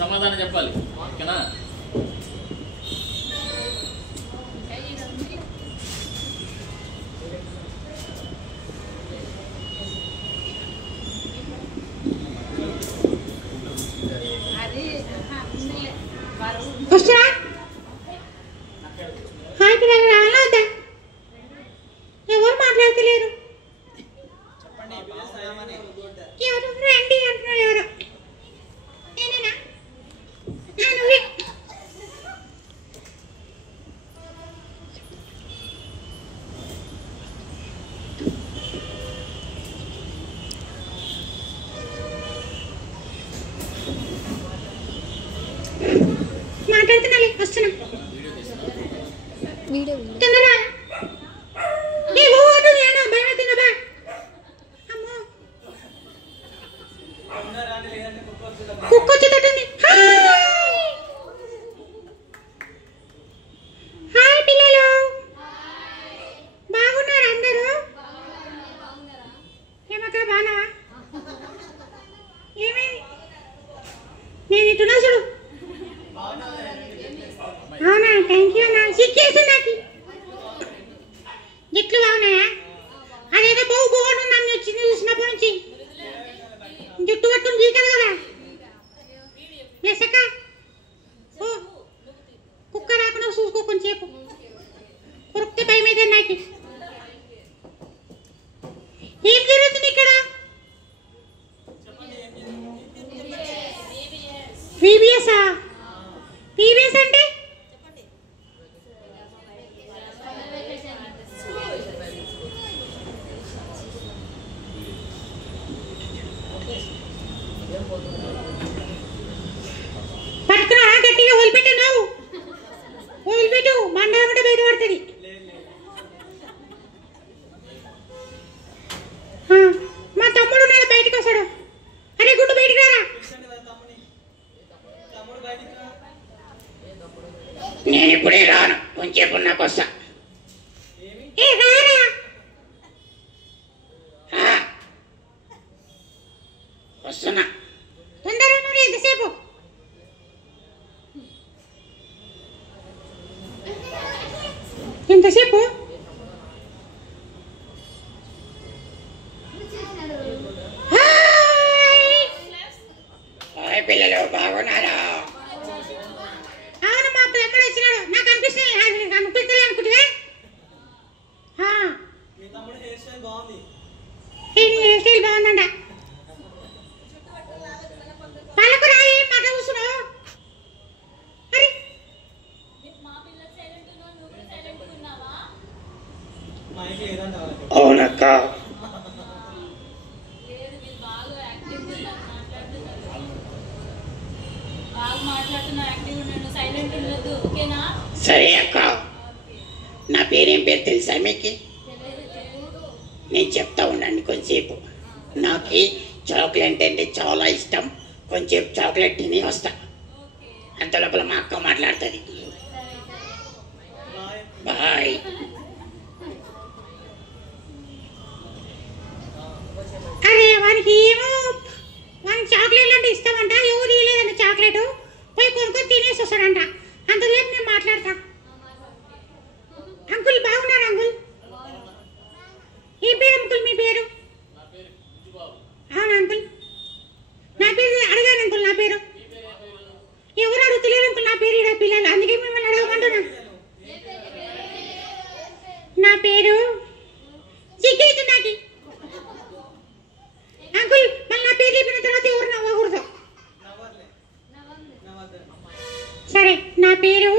సమాధానం చెప్పాలి. ఓకేనా? ఎవరు మాట్లాడతలేరు? ఎవరు రండి అంటున్నారు? ఎవరు? నేనేనా? నువ్వే. మాట్లాడుతున్నాలే, వస్తున్నా. తొందరగా కుక్కొచ్చేటట్టుంది. హాయ్ పిల్లలు, బాగున్నారు అందరూ? ఏమక్క బాగున్నావా? ఏమైంది? నేను ఇటున్నా చూడు. అవునా, థ్యాంక్ యూ అన్నా. సిక్కేసి నాకు గిట్లు బాగున్నాయా? అదేదో బహు బాగుంటుంది అన్ని వచ్చింది చూసినప్పటి నుంచి. జుట్టు పట్టుకుని గీకదు కదా. ఎసక కుక్క రాకుండా చూసుకో కొంచెంసేపు. కొరికితే భయం అయితే నాకు. ఏం జరుగుతుంది ఇక్కడ? పీబీఎస్ఆ? పీబీఎస్ అంటే పట్టుకున్నా గట్టిగా వదిలిపెట్టు. నువ్వు వదిలిపెట్టు, మండల కూడా బయట పడుతుంది. మా తమ్ముడు ఉన్నాడు, బయటకు వస్తాడు. అరే గుడ్డు బయటికి రారా. నేను ఇప్పుడే రాను, కొంచెంసేపు నాకు వస్తా. ఏ రారా, వస్తున్నా. తొందరగా మరి, ఎంతసేపు? ఎంతసేపు? హాయ్ పిల్లలు, బాగున్నారా? అవును, మా తమ్ముడు వచ్చినాడు. నాకు అనిపిస్తుంది అనిపిస్తలే అనుకుంటున్నా. హెయిర్ స్టైల్ బాగుందంట. వాళ్ళకు రాయి మాట కూర్చున్నావు. అరే అవునక్క. సరే అక్క. నా పేరేం పేరు తెలుసా మీకు? నేను చెప్తా ఉండండి కొంచెంసేపు. నాకు చాక్లెట్ అంటే చాలా ఇష్టం. కొంచెంసేపు చాక్లెట్ తిని వస్తా. అంత లోపల మా అక్క మాట్లాడుతుంది. బాయ్. అరే వానికి ఏమో, వానికి చాక్లెట్లు అంటే ఇష్టమంట. ఎవరు ఇవ్వలేదంట చాక్లెట్. పోయి కొనుక్కొని తినేసి వస్తాడంట. అంతసేపు నేను మాట్లాడతా. అంకుల్ బాగున్నారు అంకుల్? ఏం పేరు అంకుల్ మీ పేరు? అవునా అంకుల్? నా పేరు అడిగాను అంకుల్. నా పేరు ఎవరు అడుగుతలేరు అంకుల్. నా పేరు ఇక్కడ పిల్లలు, అందుకే మిమ్మల్ని అడగమంటున్నా. నా పేరు సిగ్గైతు నాకు అంకుల్. మళ్ళీ నా పేరు చెప్పిన తర్వాత ఎవరు నవ్వకూడదు. సరే, నా పేరు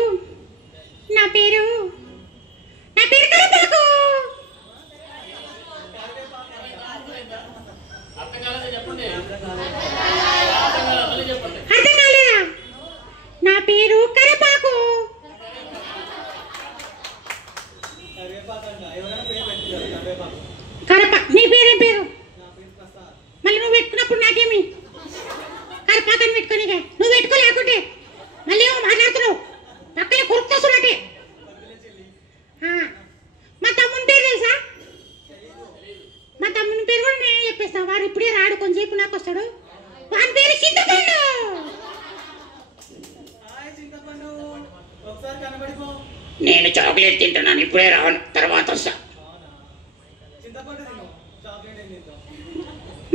కరివేపాకు. అర్థం కాలేదా? నా పేరు కరివేపాకు. నీ పేరేం పేరు? మళ్ళీ నువ్వు పెట్టుకున్నప్పుడు నాకేమి కరివేపాకని పెట్టుకోనికే? నువ్వు పెట్టుకోలేకుంటే మళ్ళీ ఏమో మాట్లాడుతున్నావు. పక్కనే కొరుకుతాసున్నట్టే. మా తమ్ముని పేరు తెలుసా? మా తమ్ముని పేరు కూడా నేనే చెప్పేస్తా. వాడు ఇప్పుడే రాడు, కొంచెంసేపు నాకు వస్తాడు. వాని పేరు చింతపండు. నేను చాక్లెట్ తింటున్నాను, ఇప్పుడే రాను, తర్వాత వస్తా.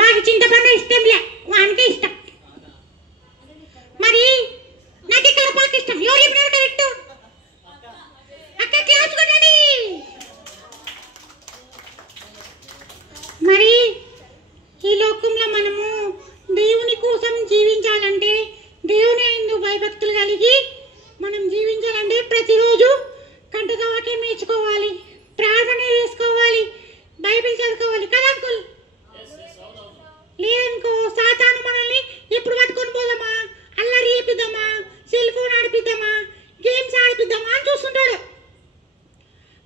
మాకు చింతపండు ఇష్టంలే, వానికి ఇష్టం. మరి నాకు కరపాకు ఇష్టం. ఎవరు చెప్పినారు కరెక్ట్? అక్క క్లాస్ కొట్టండి. మరి ఈ లోకంలో మనము దేవుని కోసం జీవించాలంటే, దేవుని యందు భయభక్తులు కలిగి మనం జీవించాలంటే ప్రతిరోజు కంటక వాక్యం నేర్చుకోవాలి, ప్రార్థన చేసుకోవాలి, బైబిల్ చదువుకోవాలి కదా అంకుల్? లేదనుకో సాతాను మనల్ని ఎప్పుడు పట్టుకొని పోదామా, అల్లరి చేపిద్దామా, సెల్ ఫోన్ ఆడిపిద్దామా, గేమ్స్ ఆడిపిద్దామా అని చూస్తుంటాడు.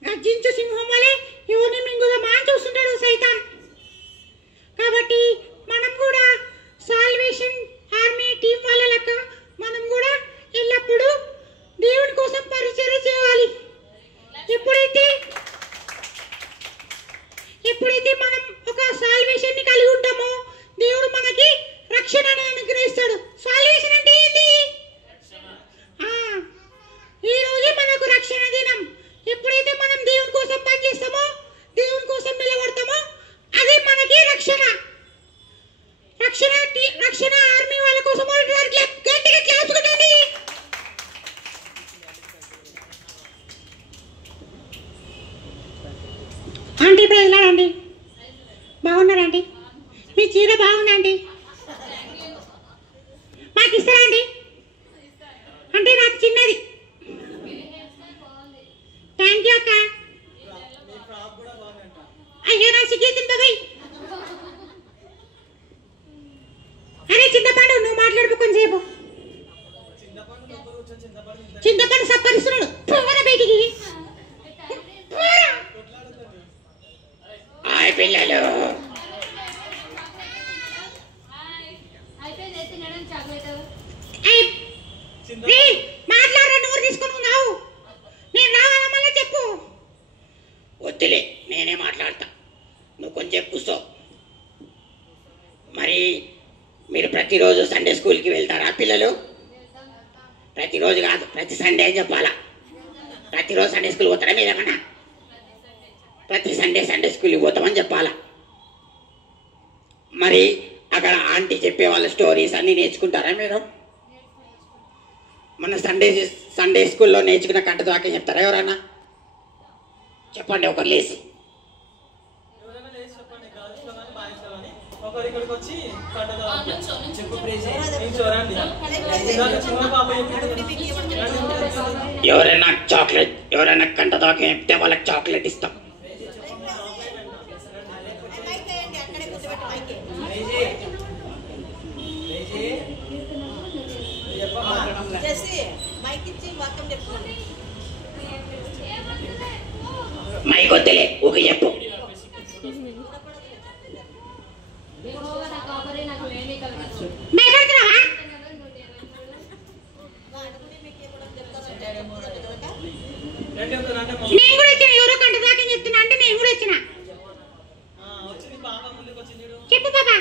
గర్జించు సింహం వలె ఎవరిని మింగుదామా అని చూస్తుంటాడు సైతాన్. కాబట్టి మనం కూడా సాల్వేషన్ ఆర్మీ టీం వాళ్ళ లెక్క మనం కూడా ఎల్లప్పుడూ దేవుని కోసం పరిచర్య చేయాలి. ఎప్పుడైతే మనం ఒక సాల్వేషన్ ని కలిగి ఉంటామో దేవుడు మనకి రక్షణను అనుగ్రహిస్తాడు. సాల్వేషన్ అంటే ఏంటి? ఈ రోజే మనకు రక్షణ దినం. ఎప్పుడైతే మనం దేవుని కోసం పనిచేస్తామో, దేవుని కోసం నిలబడతామో, అదే మనకి రక్షణ. రక్షణ ఆర్మీ వాళ్ళ కోసం గట్టిగా క్లాస్ కొట్టండి. ఆంటీ ప్రజలాడండి, బాగున్నారండి? మీ చీర బాగుందండి, మాకు ఇస్తారా అండి? అంటే నాకు చిన్నది. థ్యాంక్ యూ అక్క. అయ్యో నా సిగ్గేసింది బాబాయ్. అరే చింతపండు, నువ్వు మాట్లాడుకో కొంచెంసేపు. చింతపండు సప్పరిస్తున్నాడు, పోవరా బయటికి. హాయ్ పిల్లలు. మాట్లాడరా, నోరు తీసుకొని ఉన్నావు. నేను రావాలా మళ్ళీ చెప్పు. వద్దులే, నేనే మాట్లాడతా, నువ్వు కొంచెం కూర్చో. మరి మీరు ప్రతిరోజు సండే స్కూల్కి వెళ్తారా పిల్లలు? ప్రతిరోజు కాదు, ప్రతి సండే అని చెప్పాలా. ప్రతిరోజు సండే స్కూల్ పోతారా మీరేమన్నా? ప్రతి సండే స్కూల్కి పోతామని చెప్పాలా. మరి అక్కడ ఆంటీ చెప్పే వాళ్ళ స్టోరీస్ అన్నీ నేర్చుకుంటారా మీరు? మన సండే స్కూల్లో నేర్చుకున్న కంట వాక్యం చెప్తారా ఎవరన్నా? చెప్పండి ఒకరు లేచి. ఎవరైనా కంట వాక్యం చెప్తే వాళ్ళకి చాక్లెట్ ఇస్తాం. మైక్ వద్దులే, ఊకి చెప్పు. నేను కూడా వచ్చిన, ఎవరో కంట వాక్యం చెప్తున్నా అంటే నేను కూడా వచ్చిన. చెప్పు బాబా.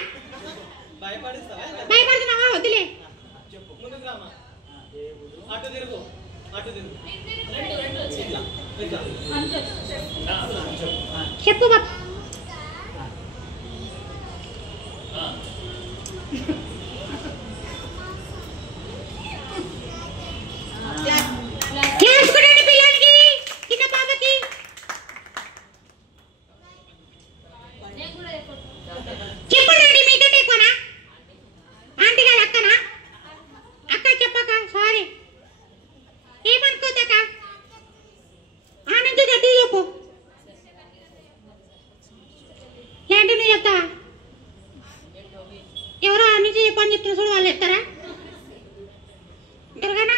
భయపడుతున్నావా? వద్దులే. చెప్పు బాబా. పిల్లలకి, చిన్న పాపకి. చెప్పండి, మీకంటే ఎక్కువనా? ఆంటీ గారు అక్కనా? అక్క చెప్పక, సారీ. ఏమనుకోద్దక్క, ఆనంద్ గట్టి చెప్పు. ఏంటి నువ్వు చెప్తావా? ఎవరో నుంచి చెప్పని చెప్తున్నా చూడు, వాళ్ళు చెప్తారా? దొరకనా?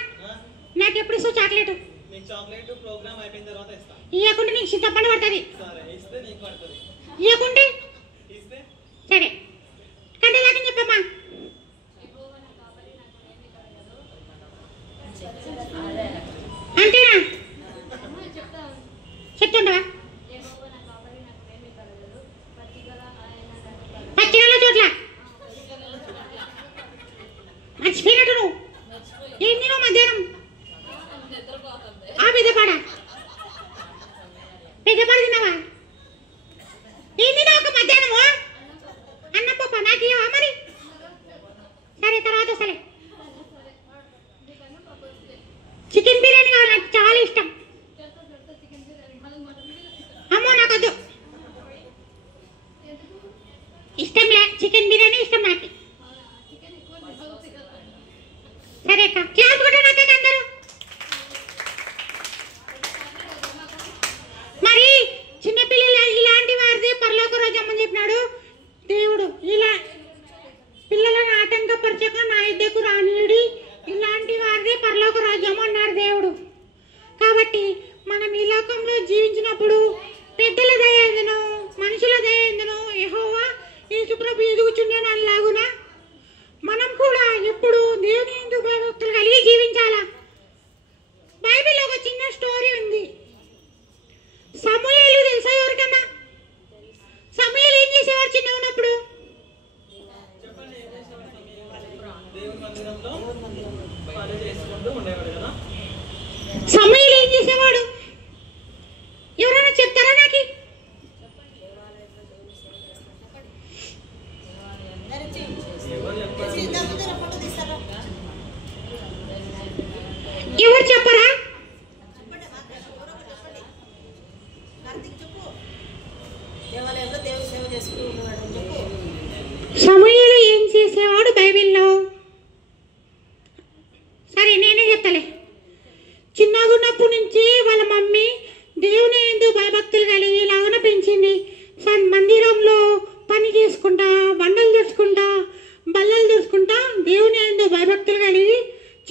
నాకు ఎప్పుడు ఇస్తావు చాక్లెట్? ఇవ్వకుంటే నీకు చింతపండు పడుతుంది. ఇవ్వకుంటే సరే. కంటే దాకా చెప్పమ్మా. అంతేనా? చెప్తుండవా? పచ్చిగల చోట్ల మర్చిపోయినట్టు నువ్వు. ఏం తినవు మధ్యాహ్నం? ఆ బిద్దపాడ అక్క క్లాస్ కూడా నాకు అందరూ. మరి చిన్నపిల్లల ఇలాంటి వారిది పరలోక రాజ్యం అని చెప్పినాడు దేవుడు. ఇలా పిల్లలను ఆటంకపరచక నా ఇద్దకు రానియడి, ఇలాంటి వారిది పరలోక రాజ్యం అన్నాడు దేవుడు. కాబట్టి మనం ఈ లోకంలో జీవించినప్పుడు పెద్దల దయ ఎందును మనుషుల దయ ఎందును యెహోవా యేసుప్రభు ఎదుగుచుండెను అలాగున మనం కూడా ఎప్పుడు దేవుని యందు భయభక్తులు కలిగి జీవించాలా. బైబిల్లో ఒక చిన్న స్టోరీ ఉంది. సమూయేలు తెలుసా ఎవరికన్నా? సమూయేలు ఏం చేసేవారు చిన్న ఉన్నప్పుడు? సమూయేలు ఏం చేసేవాడు? ఎవరైనా చెప్తారా నాకు? ఎవరు చెప్పరా? సమూయేలు ఏం చేసేవాడు బైబిల్లో? సరే నేనే చెప్తలే. చిన్నగున్నప్పటి నుంచి వాళ్ళ మమ్మీ దేవుని యందు భయభక్తులు కలిగి లాగున పెంచింది. మందిరంలో పని చేసుకుంటా, బండలు తెచ్చుకుంటా, బల్లలు తెచ్చుకుంటా దేవుని యందు భయభక్తులు కలిగి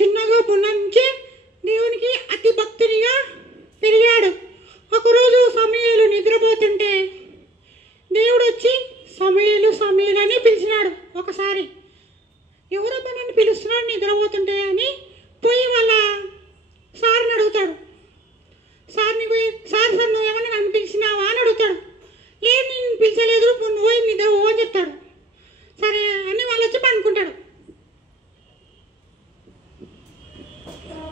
చిన్నగా నుంచి దేవునికి అతి భక్తునిగా పెరిగాడు. ఒకరోజు సమూయేలు నిద్రపోతుంటే దేవుడు వచ్చి సమూయేలు సమూయేలు అని పిలిచినాడు. ఒకసారి ఎవరబ్బా నన్ను పిలుస్తున్నాడు నిద్రపోతుంటే అని పోయి వాళ్ళ సార్ని అడుగుతాడు. సార్ని పోయి సార్ నువ్వు ఏమన్నా నన్ను పిలిచినావా అని అడుగుతాడు. లేదు నేను పిలిచలేదు, నువ్వు పోయి నిద్రపో అని చెప్తాడు. సరే అని వాళ్ళు వచ్చి పనుకుంటాడు.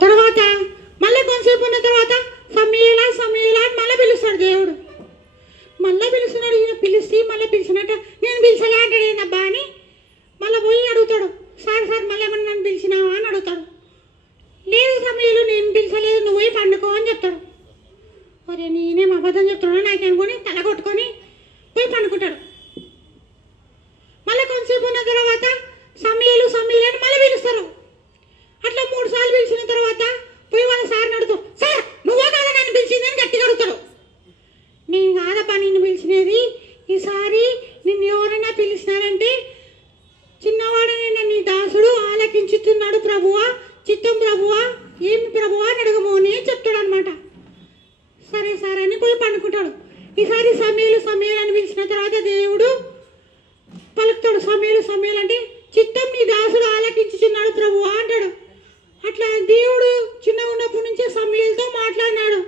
తర్వాత మళ్ళీ కొంతసేపు ఉన్న తర్వాత సమూయేలా సమూయేలా అని మళ్ళీ పిలుస్తాడు దేవుడు. మళ్ళీ పిలుస్తున్నాడు. ఈయన పిలిచి మళ్ళీ పిలిచినట్ట నేను పిలిచలే అంటాడు. ఏందబ్బా అని మళ్ళీ పోయి అడుగుతాడు. సార్ మళ్ళీ ఏమన్నా నన్ను పిలిచినావా అని అడుగుతాడు. లేదు సమూయేలు నేను పిలిచలేదు, నువ్వు పోయి పండుకో అని చెప్తాడు. అరే నేనేం అబద్ధం చెప్తున్నాను నాకు అనుకుని తల కొట్టుకొని పోయి పండుకుంటాడు. మళ్ళీ కొంతసేపు ఉన్న తర్వాత సమూయేలు సమూయేలు అని మళ్ళీ పిలుస్తారు. అట్లా 3 సార్లు పిలిచిన తర్వాత పోయి వాళ్ళ సార్ని అడుగుతాడు. సార్ నువ్వే కదా నన్ను పిలిచింది అని గట్టిగా అడుగుతాడు. నేను కాదబ్బా నిన్ను పిలిచినది, ఈసారి నిన్ను ఎవరైనా పిలిచినారంటే చిన్నవాడనైనా నీ దాసుడు ఆలకించుతున్నాడు ప్రభువా, చిత్తం ప్రభువా, ఏమి ప్రభువా అని అడగము అని చెప్తాడు అనమాట. సరే సార్ అని పోయి పండుకుంటాడు. ఈసారి సమూయేలు సమూయేలు అని పిలిచిన తర్వాత దేవుడు పలుకుతాడు. సమూయేలు సమూయేలు అంటే చిత్తం నీ దాసుడు ఆలకించుచున్నాడు ప్రభువా అంటాడు. అట్లా దేవుడు చిన్నగా ఉన్నప్పటి నుంచే సమూయేలుతో మాట్లాడినాడు.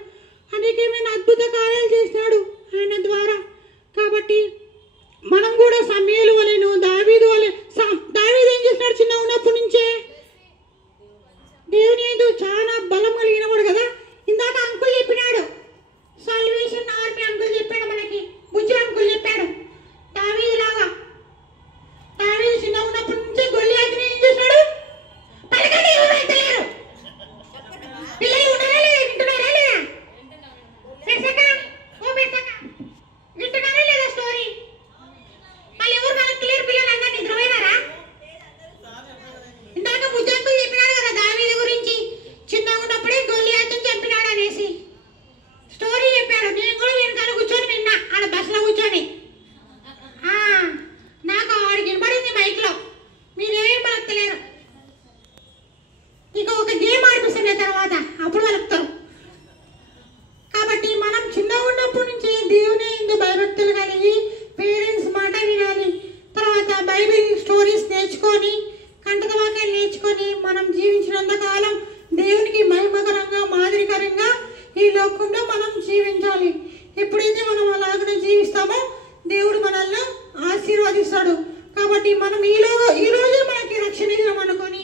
అనేకమైన అద్భుత కార్యాలు చేసినాడు ఆయన ద్వారా. కాబట్టి మనం కూడా సమూయేలు వలెను దావీదు వలె. దావీదు ఏం చేసినాడు? చిన్నగా ఉన్నప్పటి నుంచే దేవుని యందు చాలా బలం కలిగినవాడు కదా. ఇందాక అంకుల్ చెప్పినాడు, సాల్వేషన్ ఆర్మీ అంకుల్ చెప్పాడు, మనకి బుజ్జి అంకుల్ చెప్పాడు. దావీదు లాగా దావీదు చిన్నగా ఉన్నప్పటి నుంచే గొల్లియాతుని ఏం చేశాడు? పలకండి ఎవరైతే లేరు పిల్లలు ఉన్నారా లేదా? వింటున్నారా లేదా? వింటున్నారా లేదా స్టోరీ? మళ్ళీ ఎవరు మనకు క్లియర్ పిల్లలందరూ నిద్రపోయినారా? ఇందాక బుజ్జంకులు చెప్పినాడు కదా దావీదు గురించి, చిన్నగా ఉన్నప్పుడే గొల్లియాతుని చంపినాడు అనేసి స్టోరీ చెప్పాడు. నేను కూడా వెనకాల కూర్చొని విన్నా, ఆడ బస్సులో కూర్చొని. నాకు ఆడికి వినపడింది మైక్లో, మీరేం పలుకుతలేరు. ఇక ఒక గేమ్ ఆడిపిస్తాను తర్వాత, అప్పుడు పలుకుతారు. కాబట్టి మనం చిన్నగా ఉన్నప్పటి నుంచి దేవుని యందు భయభక్తులు కలిగి పేరెంట్స్ మాట వినాలి. తర్వాత బైబిల్ స్టోరీస్ నేర్చుకొని కంటక వాక్యాలు నేర్చుకొని మనం జీవించినంత కాలం దేవునికి మహిమకరంగా మాదిరికరంగా ఈ లోకంలో మనం జీవించాలి. ఎప్పుడైతే మనం అలాగనే జీవిస్తామో దేవుడు మనల్ని ఆశీర్వదిస్తాడు. కాబట్టి మనం ఈ రోజు మనకి రక్షణ ఇద్దాం అనుకొని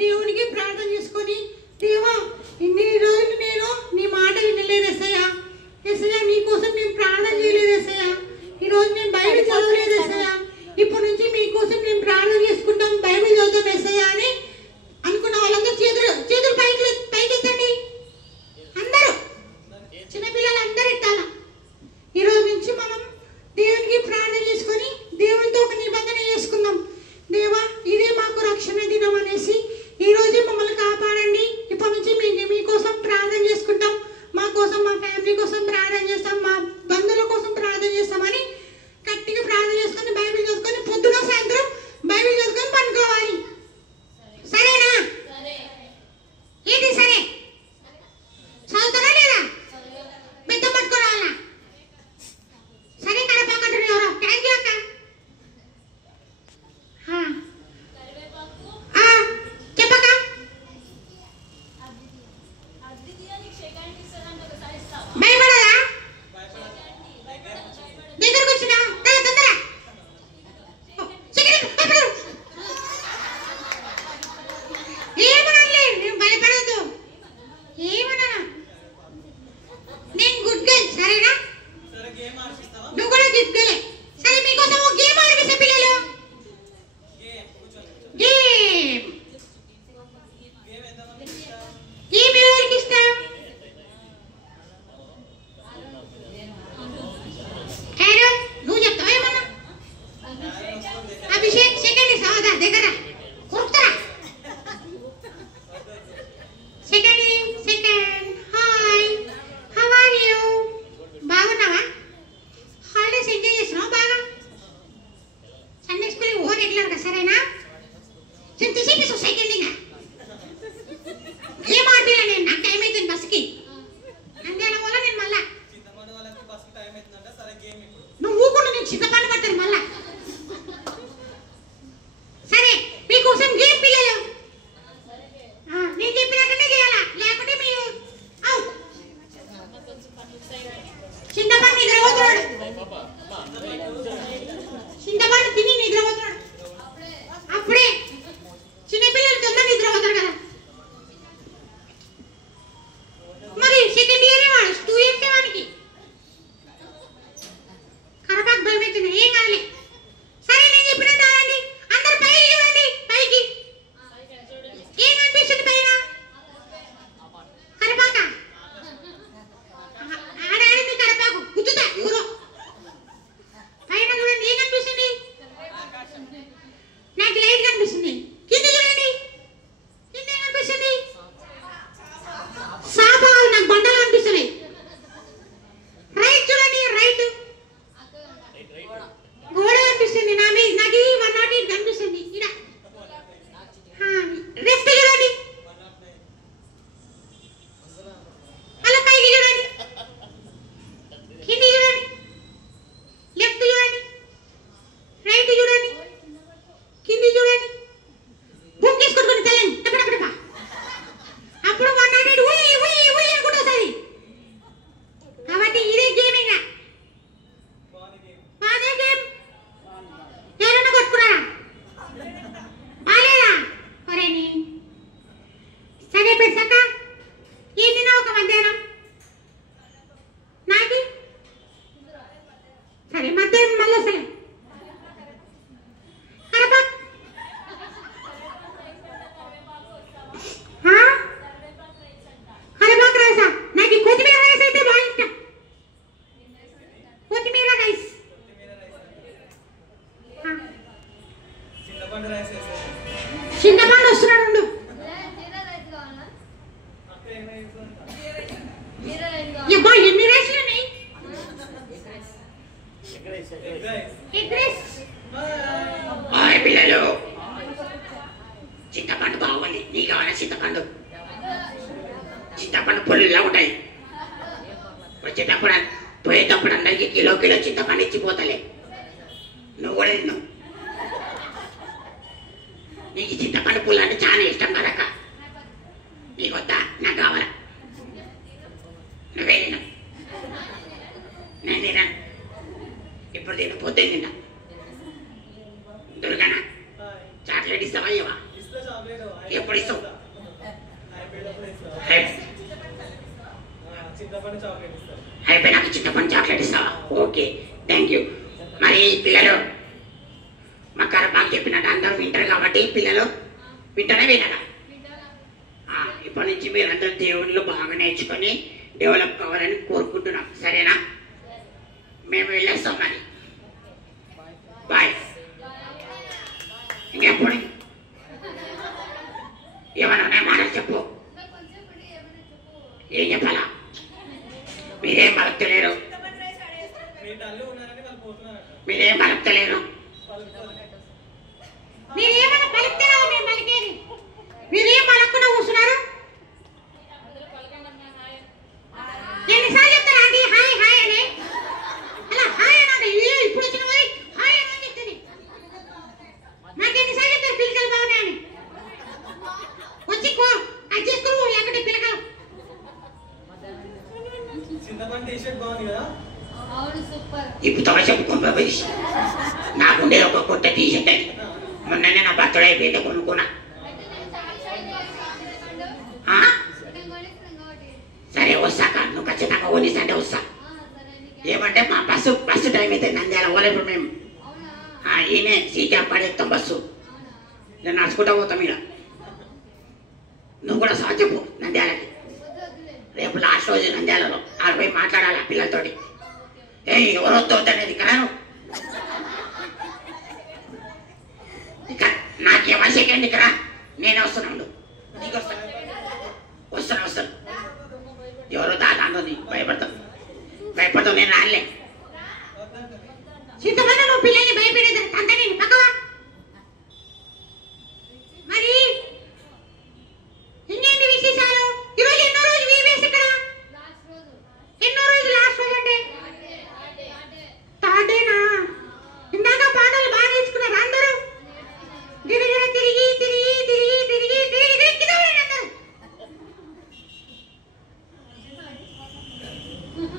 దేవునికి ప్రార్థన చేసుకొని, దేవా ఇన్ని రోజులు నేను నీ మాట వినలేదు ఎస్సయ్యా, ఎస్సయ్యా నీ కోసం నేను ప్రార్థన చేయలేదు ఎస్సయ్యా, ఈరోజు నేను బైబిల్ చదవలేదు ఎస్సయ్యా, ఇప్పటి నుంచి మీకోసం నేను ప్రార్థన చేసుకుంటాం, బైబిల్ చదువుతాం ఎస్సయ్యా అని అనుకున్న వాళ్ళందరూ చేతులు పైకెత్తండి. అందరూ చిన్నపిల్లలు అందరూ ఎత్తాల. ఈరోజు నుంచి మనం దేవునికి ప్రార్థన చేసుకొని దేవునితో ఒక నిబంధన చేసుకుందాం. దేవా ఇదే మాకు రక్షణ దినం ఏమనలే, నేను భయపడద్దు. ఏమన్నా నేను గుడ్ గర్ల్, సరేనా? నువ్వు కూడా గుడ్ గర్లే. సరే మీకోసం ఒక గేమ్ ఆడిపిస్తా పిల్లలు. గేమ్ ఎవరికి ఇష్టం? ఆరోన్ నువ్వు చెప్తావా ఏమన్నా? అభిషేక్ సెకండ్ సోదా దగ్గర కొరుకుతారా? Second hi, how are you? బాగున్నావా? హాలిడేస్ ఎంజాయ్ చేస్తున్నావా బాగా? సండే స్కూల్కి ఓ రెగ్యులర్గా, సరేనా? తీసేపిస్తూ సెకండ్ ఇంకా ఏం ఆడినా నేను, నాకు టైం అవుతుంది బస్కి. నంద్యాల వల్ల నేను మళ్ళా నువ్వు ఊకుండా నేను చింతపండు పడతాను మళ్ళా. సరే మీకోసం గేమ్ పిల్లలు, నేను చెప్పినట్టునే చేయాలా, లేకుంటే మీరు అవుట్. చింతపండు నిద్రపోతున్నాడు, చింతపండు తిని నిద్రపోతున్నాడు. అప్పుడే చిన్నపిల్లలు తొందర నిద్రపోతారు కదా. మరి సెకండ్ ఇయర్ వాడు 2 ఇయర్స్ వాడికి కరపాకు భయం అవుతుంది. ఏం కావాలి, సరే నేను చెప్పినట్టు ఆడండి. అందరు పైకి చూడండి, పైకి ఏం కనిపిస్తుంది పైన? కరపాక ఆడాడింది, కరపాకు గుర్తుతా ఎవరో. పైన చూడండి ఏం కనిపిస్తుంది? నాకు లైట్ కనిపిస్తుంది. కింద చూడండి, కింద ఏం కనిపిస్తుంది? సాపాలు, నాకు బండలు కనిపిస్తున్నాయి. రైట్ చూడండి, రైట్ గోడ కనిపిస్తుంది. నాకు 108 కనిపిస్తుంది. ఇక్కడ లెఫ్ట్ చూడండి, అలా పైకి చూడండి, కింది చూడండి, లెఫ్ట్ చూడండి, రైట్ చూడండి, కింది చూడండి. బుక్ తీసుకొట్టుకోండి తెల్లని టపటపటపా. అప్పుడు 108 ఉయ్ ఉయ్ ఉయ్ అనుకుంటూ వస్తుంది. కాబట్టి ఇదే గేమ్. ఇంకా బాగా గేమ్. ఎవరన్నా కొట్టుకున్నారా? బాలేదా? ఒరేని సరే పెడసాక ఏం తిన్నావు ఒక మధ్యాహ్నం? నాకి సరే మధ్యాహ్నం మళ్ళీ సరే కరపాక్ కరపాక్ రైసా? నాకు కొత్తిమీర రైస్ అయితే బాగా ఇష్టం. కొత్తిమీర రైస్. చింతపండు వస్తున్నాడు ఉండు. అబ్బా ఎన్ని రైస్లు ఉన్నాయి? Egg rice. హాయ్ పిల్లలు, చింతపండు బాగుంది. నీకు కావాలా చింతపండు? చింతపండు పొల్లులా ఉంటాయి. వచ్చేటప్పుడు పోయేటప్పుడు అందరికి కిలో చింతపండు ఇచ్చిపోతలే. నువ్వు కూడా తిన్ను. నీకు చింతపండు పుల్ల అంటే చాలా ఇష్టం కదక్క. నీకు వద్దా? నాకు కావాలా? నువ్వే తిను, నేను తిన్నాను. ఇప్పుడు తిను, పొద్దున్న తింటా. దుర్గానా చాక్లెట్ ఇస్తావా? ఇవ్వా? ఎప్పుడు ఇస్తావు? అయిపోయినాక చింతపండు చాక్లెట్ ఇస్తావా? Okay, thank you. మరి పిల్లలు మా కరపాకు చెప్పినట్టు అందరూ వింటారు కాబట్టి పిల్లలు వింటారా వినరా? ఇప్పటి నుంచి మీరందరూ దేవుళ్ళు బాగా నేర్చుకొని డెవలప్ కావాలని కోరుకుంటున్నాం, సరేనా? మేము వెళ్ళేస్తాం మరి. బాయ్. ఇంకెప్పుడు ఏమన్నా ఉన్నాయి మాటలు చెప్పు. ఏం చెప్పాలా? మీరేం బలపలేరు, మీరేం బలపలేరు. మీరేమన్నా పలుకుతారా? మేము పలికేది మీరేం పలకుండా కూర్చున్నారు. ఎన్నిసార్లు చెప్తారా అండి హాయ్ హాయ్ అని? అలా హాయ్ అనండి. ఇప్పుడు వచ్చిన హాయ్ అని చెప్తుంది. నాకు ఎన్నిసార్లు చెప్తారు పిల్లకలు బాగున్నాయని? వచ్చి అది చేసుకుని లేకుంటే పిల్లకలు. ఇప్పుడు తొడ చెప్పుకోండి. నాకుండే ఒక కొత్త టీషర్ట్ అని మొన్ననే నా బర్త్డే అయిపోయింది కొనుక్కున్నా. పడేస్తాం బస్సు. నేను నడుచుకుంటా పోతాం ఇక్కడ. నువ్వు కూడా సహా చెప్పు నంద్యాలకి. రేపు లాస్ట్ రోజు నంద్యాలలో ఆడ పోయి మాట్లాడాలి ఆ పిల్లలతోటి. ఎవరు వద్దనేది ఇక్కడ ఇక నాకేమో సెకండ్ ఇక్కడ నేనే వస్తున్నాడు. నీకు వస్తాను. ఎవరో దాదాంటుంది భయపడతావు నేను రాలే. చింతపండు నువ్వు పిల్లల్ని భయపెడేది అంత నేను పక్కవా. మరి ఇంకేంటి విశేషాలు? ఈరోజు ఎన్నో రోజు వీవేసి ఇక్కడ ఎన్నో రోజు లాస్ట్ రోజు అంటే థర్డేనా? ఇందాక పాటలు బాగా నేర్చుకున్నారు అందరూ. గిరిగిర తిరిగి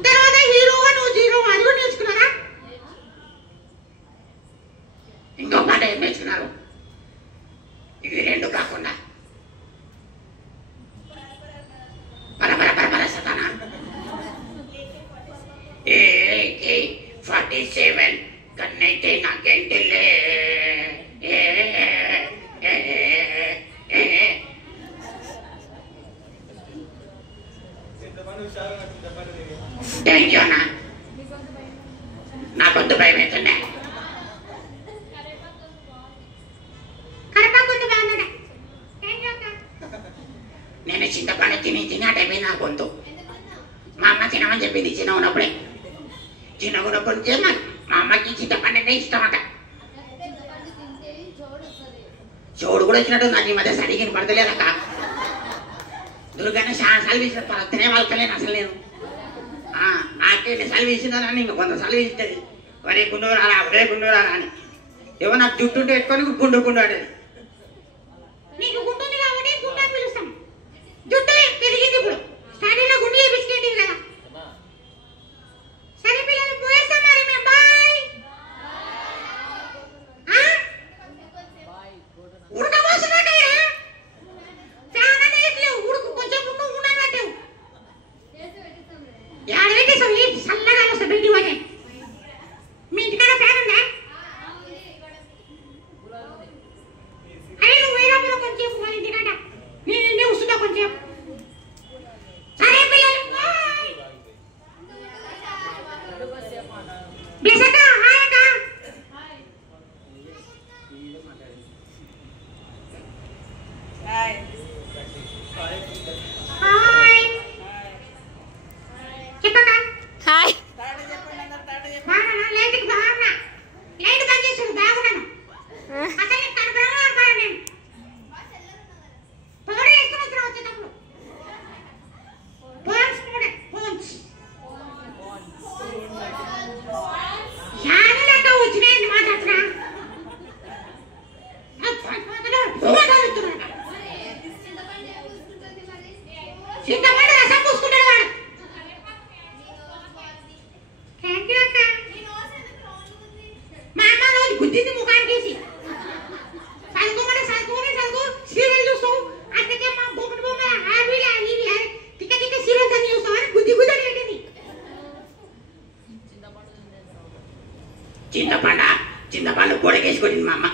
తర్వాత హీరోగా నువ్వు జీరో అది కూడా నేర్చుకున్నారా? ఇంకో పాట ఏం నేర్చుకున్నారు? ఇవి రెండు కాకుండా పరపర సతానా 47 కన్నైతే నాకేంటిలే. థ్యాంక్ యూ అన్నా. నా కొంత భయం అవుతుండే. నేను చింతపండు తిని అటైపోయింది నా గొంతు. మా అమ్మ తినమని చెప్పింది చిన్న ఉన్నప్పుడే. చిన్నగున్నప్పటి నుంచే మా అమ్మకి చింతపండు అంటే ఇష్టం అట. చోడు కూడా వచ్చినట్టు నాకు ఈ మధ్య సరిగిన పడతలేదక్క. దుర్గానే చాలా సార్లు వేసిన పడతనే వాళ్ళకలేను అసలు నేను. నాకే సార్లు వేసిందని ఇంకా 100 సార్లు వేస్తుంది. ఒరే గుండు రారా అని. ఏమో నాకు జుట్టు ఉంటే పెట్టుకొని గుండు ఆడేది. నీకు గుంటుంది కాబట్టి గుండు అని పిలుస్తాం. జుట్టు పెరిగింది ఇప్పుడు. స్టార్టింగ్ లో గుండు చేపించుకేంటివి కదా. సరే పిల్లలు పోయేస్తాం మరి మేము. బాయ్. ఉడకపోస్తున్నట్టు ఫ్యాన్ అనేది ఎట్లేవు. ఉడుకు కొంచెం ఉండనట్టేవు. యాడ పెట్టేసావు? ఈ చల్లగా వస్తా బయటికి పోతే. మీ ఇంటికాడ ఫ్యాన్ ఉందా? అరే నువ్వు వేరేప్పుడు కొంచెం వాళ్ళ ఇంటికాడ నేను వస్తున్నా కొంచెం. సరే పిల్లలు బాయ్. బ్లెస్ అక్క హాయ్ అక్క. హాయ్ చెప్పక్క. హాయ్ బాగున్నా? లైట్కి బాగున్నా. లైట్ బంద్ చేసాడు. బాగున్నాను అసలు కనపడమా నేను పౌడర్ వేసుకుని వచ్చిన వచ్చేటప్పుడు. పోన్స్ చాలా లెక్క వచ్చినాయండి మాట్లాడుతున్నా. చింతపండు రసం పూసుకుంటాడు వాడు. థ్యాంక్ యూ అక్క. మా అమ్మ రోజు గుద్దింది ముఖానికి వేసి. చదువు సీరియల్ చూస్తావు. అందుకే మా బొమ్మ హ్యాపీలే ఇవి తిక్క సీరియల్స్ అన్ని చూస్తావు అని గుద్ది పెట్టింది. చింతపండు గోడకేసుకొచ్చింది మా అమ్మ.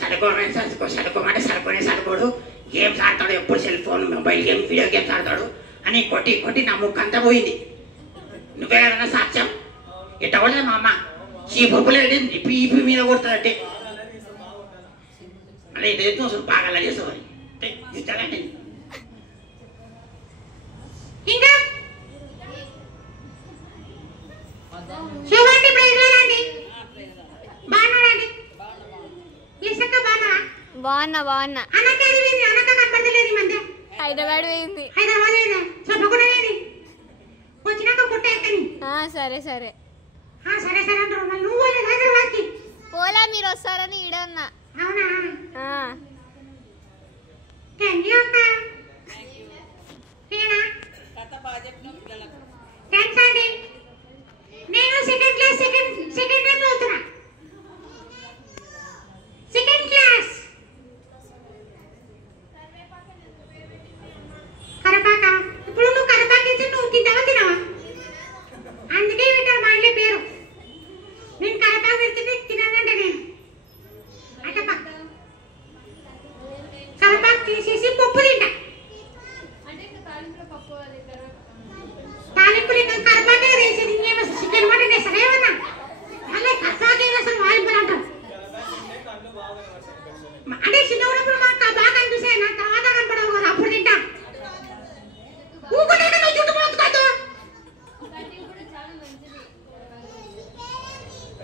సడుకోమంటే సడుకోడు. గేమ్స్ ఆడతాడు ఎప్పుడు. Cell phone mobile game video games ఆడతాడు అని కొట్టి నా ముక్కంతా పోయింది. నువ్వేమన్నా సాక్ష్యం? ఇట్ట కొట్టలేదు మా అమ్మ. చీపులేదు పీపీ మీద కొడుతుందంటే మళ్ళీ ఇటు అసలు బాగా చేస్తామని ఇస్తానండి. ఇంకా శివండి ప్రైజ్లాండి. బాగున్నారండి? ఎసక్క బాగున్నా. అన్నక్క కనపడతలేదు ఈ మధ్య. హైదరాబాద్ పోయింది. హైదరాబాద్ ఏదా చెప్పకుండా వచ్చినాక పుట్ట ఎక్కని. సరే సరే అంటారు. నువ్వు పోలేదు హైదరాబాద్కి? పోలా, మీరు వస్తారని ఈడ ఉన్నా. అవునా? థ్యాంక్ యూ అక్క. థ్యాంక్స్ అండి. నేను సెకండ్ టైం చదువుతున్నా. Second class. కరపాక. ఇప్పుడు నువ్వు కరపాక ఇచ్చి నువ్వు తినవా? అందుకే పెట్టారు మా ఇంట్లో పేరు. నేను కరపాక పెడితే తినాలంటే నేను కరివేపాకు వేసేసి పప్పు తింటా. తాలింపులు ఇంకా కరివేపాకే వేసేది, ఇంకేమో చికెన్ మటన్ వేస్తారా ఏమన్నా? మళ్ళీ కరివేపాకే వేస్తాను వాలింపులు అంటాం. అంటే చిన్న ఉన్నప్పుడు మాకు బాగా కనిపిస్తాయి, నా తర్వాత కనపడవు కదా, అప్పుడు తింటా. ఊకుంటే నువ్వు చుట్టూ పోతుకోద్దు.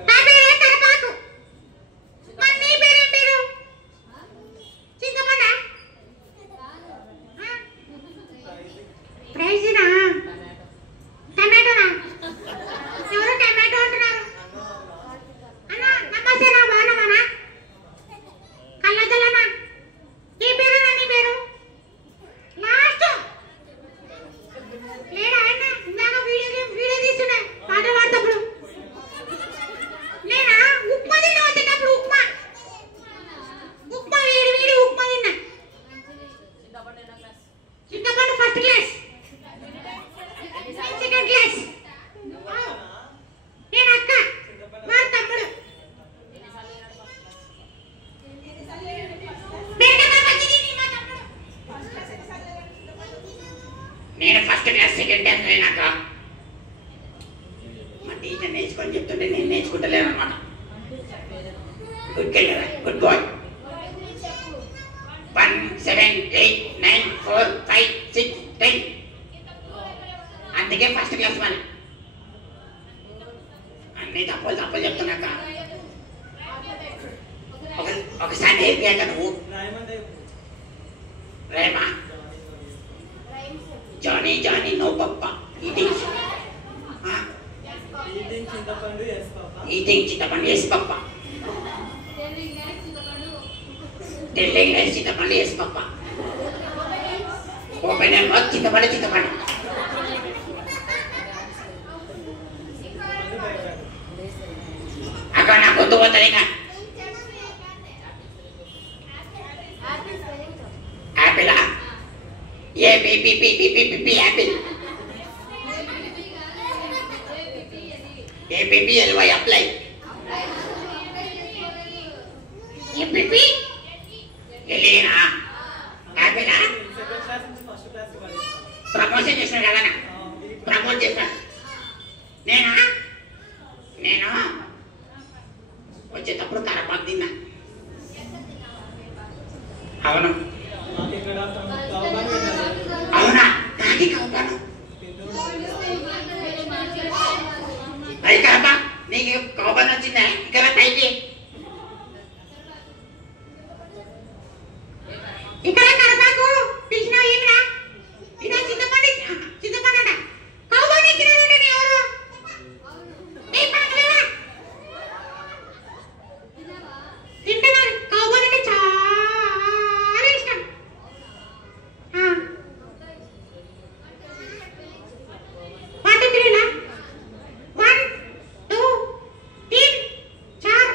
నా పేరే కరివేపాకు. మరి నీ పేరేం పేరు? చింతపండా? ప్రైజ్నా? టమాటోనా? ఎవరు టమాటో అంటున్నారు? అన్న నమస్తేనా, బాగున్నావా? కళ్ళజల్లనా? నీ పేరేనా? నీ పేరు లాస్ట్ లేడా? ఆయన ఇందాక వీడియో తీస్తుండే పాట పాడేటప్పుడు. నేనా ఉప్మా తిన్నా, వచ్చేటప్పుడు ఉప్మా వీడి ఉప్మా తిన్నా. చింతపండు ఫస్ట్ క్లాస్, సెకండ్ క్లాస్. నేను అక్క, మా తమ్ముడు. నేను ఫస్ట్ క్లాస్ సెకండ్ క్లాస్ అయినాక మా టీచర్ నేర్చుకొని చెప్తుంటే నేను నేర్చుకుంటలేను అనమాట. Good boy. 1 7 8 9 4 5 6 10. అందుకే ఫస్ట్ క్లాస్ మన అన్ని తప్పులు చెప్తున్నాక ఒకసారి నేర్పియాక నువ్వు రేమా Johnny Johnny no papa eating chintapandu yes papa, telling life chintapandu yes papa, open and mouth chintapandu. అక్కడ నా గొంతు పోతుంది. ఇంకా apple A P P apple APPLY apply A P P ఎలినా యాపిల్ ప్రమోషన్ చేస్తాను కదా, ప్రమోట్ చేస్తాను. నేను వచ్చేటప్పుడు కరపాకు తిన్నా. అవును అవునా? నాకి కావుతాను అది కరపా. నీకు కోపం వచ్చిందా? ఇక్కడ పైకి ఇక్కడ కరపాకు పిలిచినా ఏమిరా? ఇదో చింతపండు కౌబాని తినాలంటే ఎవరు? తింటున్నారు. కౌబాని అంటే చాలా ఇష్టం. 1 2 3 1 2 3 4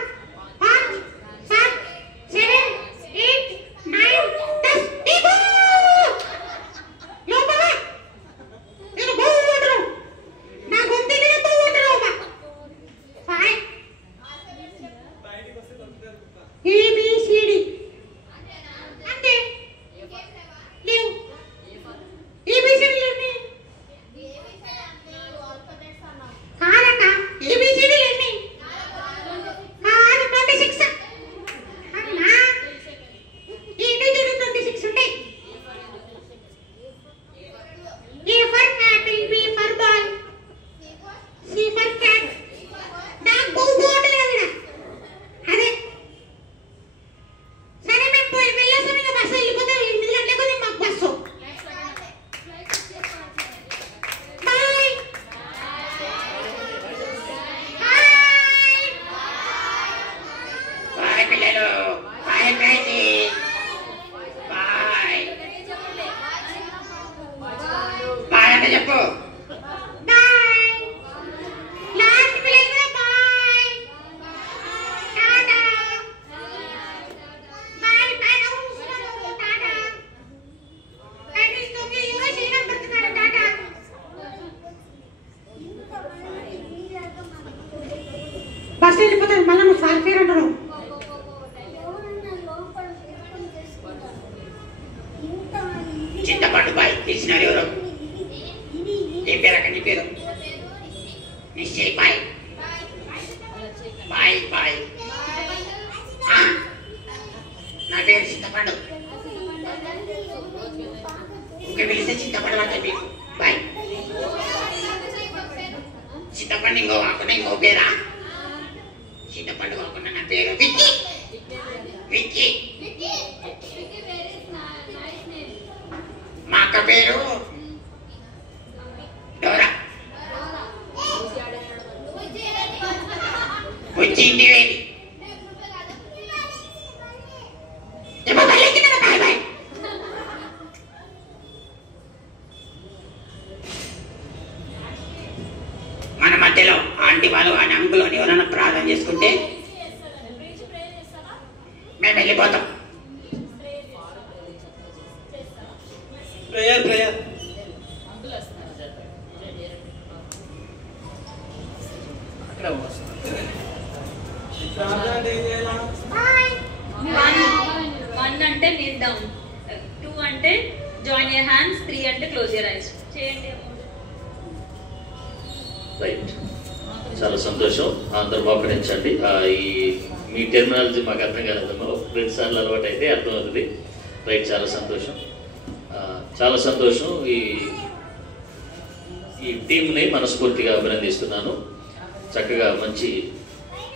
చింతపండు బాయ్ తెలిసినారు ఎవరు? ఏం పేరు అక్క నీ పేరు? Nishchay bye bye bye. నా పేరు చింతపండు. ఇంకా పిలిస్తే చింతపండు అంటే మీకు బాయ్. చింతపండు ఇంకో కాకుండా ఇంకో పేరా? చింతపండు కాకుండా నా పేరు విక్కీ. విక్కీ. మా అక్క పేరు డోరా. వచ్చింది వేడి. మన మధ్యలో ఆంటీ వాళ్ళు అని అంకులు అని ఎవరైనా ప్రార్థన చేసుకుంటే మేము వెళ్ళిపోతాం. Prayer prayer. వన్ అంటే kneel down, 2 అంటే join your hands, 3 అంటే close your eyes. చేయండి. రైట్, చాలా సంతోషం. అందరూ మోకరించండి. ఈ మీ టెర్మినాలజీ మాకు అర్థం కాలేదమ్మా. 2 సార్లు అలవాటు అయితే అర్థం అవుతుంది. రైట్, చాలా సంతోషం. చాలా సంతోషం. ఈ టీంని మనస్ఫూర్తిగా అభినందిస్తున్నాను. చక్కగా మంచి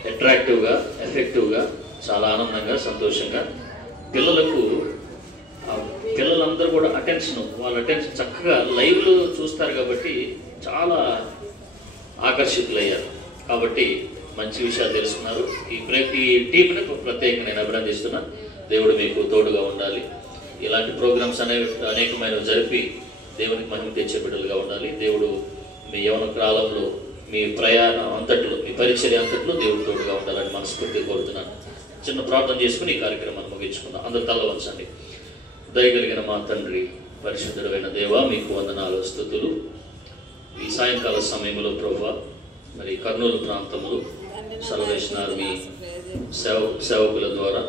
అట్రాక్టివ్గా, ఎఫెక్టివ్గా, చాలా ఆనందంగా, సంతోషంగా పిల్లలందరూ కూడా వాళ్ళ అటెన్షన్ చక్కగా లైవ్లో చూస్తారు కాబట్టి చాలా ఆకర్షితులయ్యారు. కాబట్టి మంచి విషయాలు తెలుసుకున్నారు. ఈ టీంని ప్రత్యేకంగా నేను అభినందిస్తున్నాను. దేవుడు మీకు తోడుగా ఉండాలి. ఇలాంటి ప్రోగ్రామ్స్ అనేకమైనవి జరిపి దేవునికి మహిమ తెచ్చే బిడ్డలుగా ఉండాలి. దేవుడు మీ యవన కాలంలో, మీ ప్రయాణం అంతట్లో, మీ పరిచర్య అంతట్లో దేవుడు తోడుగా ఉండాలని మనస్ఫూర్తిగా కోరుతున్నాను. చిన్న ప్రార్థన చేసుకుని ఈ కార్యక్రమాన్ని ముగించుకుందాం. అందరూ తల వంచండి. దయగలిగిన మా తండ్రి, పరిశుద్ధుడైన దేవా, మీకు వందనాలు, స్తుతులు. ఈ సాయంకాల సమయంలో ప్రభువా, మరి కర్నూలు ప్రాంతంలో సర్వేషన్ ఆర్మీ సేవకుల ద్వారా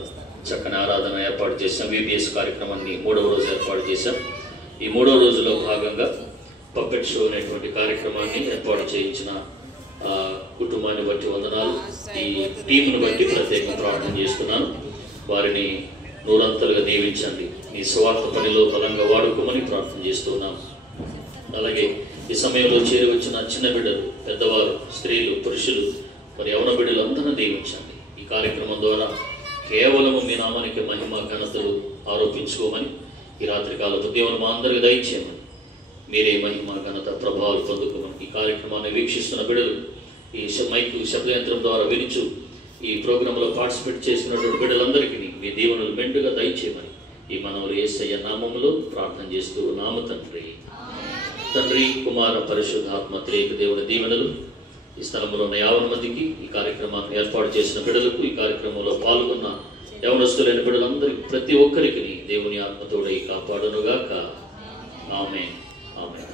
చక్కని ఆరాధన ఏర్పాటు చేశాం. VBS కార్యక్రమాన్ని 3వ రోజు ఏర్పాటు చేశాం. ఈ 3వ రోజులో భాగంగా పప్పెట్ షో అనేటువంటి కార్యక్రమాన్ని ఏర్పాటు చేయించిన కుటుంబాన్ని బట్టి వందనాలు. ఈ టీంను బట్టి ప్రత్యేకంగా ప్రార్థన చేస్తున్నాను. వారిని నూరంతలుగా దీవించండి. మీ స్వార్థ పనిలో బలంగా వాడుకోమని ప్రార్థన చేస్తున్నాను. అలాగే ఈ సమయంలో చేరి వచ్చిన చిన్న బిడ్డలు, పెద్దవారు, స్త్రీలు, పురుషులు, మరి యవన బిడ్డలు అందరూ దీవించండి. ఈ కార్యక్రమం ద్వారా కేవలము మీ నామానికి మహిమ, ఘనతలు ఆరోపించుకోమని ఈ రాత్రికాలపు దేవుని మా అందరికి దయచేయమని, మీరే మహిమ, ఘనత, ప్రభావాలు పొందుకోమని, ఈ కార్యక్రమాన్ని వీక్షిస్తున్న బిడ్డలు, ఈ మైకు శబ్దయంత్రం ద్వారా వినుచు ఈ ప్రోగ్రాంలో పార్టిసిపేట్ చేస్తున్నటువంటి బిడ్డలందరికీ మీ దీవెనలు మెండుగా దయచేయమని ఈ మనవలు యేసయ్య నామములో ప్రార్థన చేస్తూ నామ తండ్రి, కుమార, పరిశుద్ధాత్మ త్రియేక దేవుని దీవెనలు ఈ స్థలంలో ఉన్న 50 మందికి, ఈ కార్యక్రమాన్ని ఏర్పాటు చేసిన బిడ్డలకు, ఈ కార్యక్రమంలో పాల్గొన్న యవనస్తులైన బిడ్డలందరికీ, ప్రతి ఒక్కరికి దేవుని ఆత్మతోడై కాపాడునుగాక. ఆమేన్. ఆమేన్.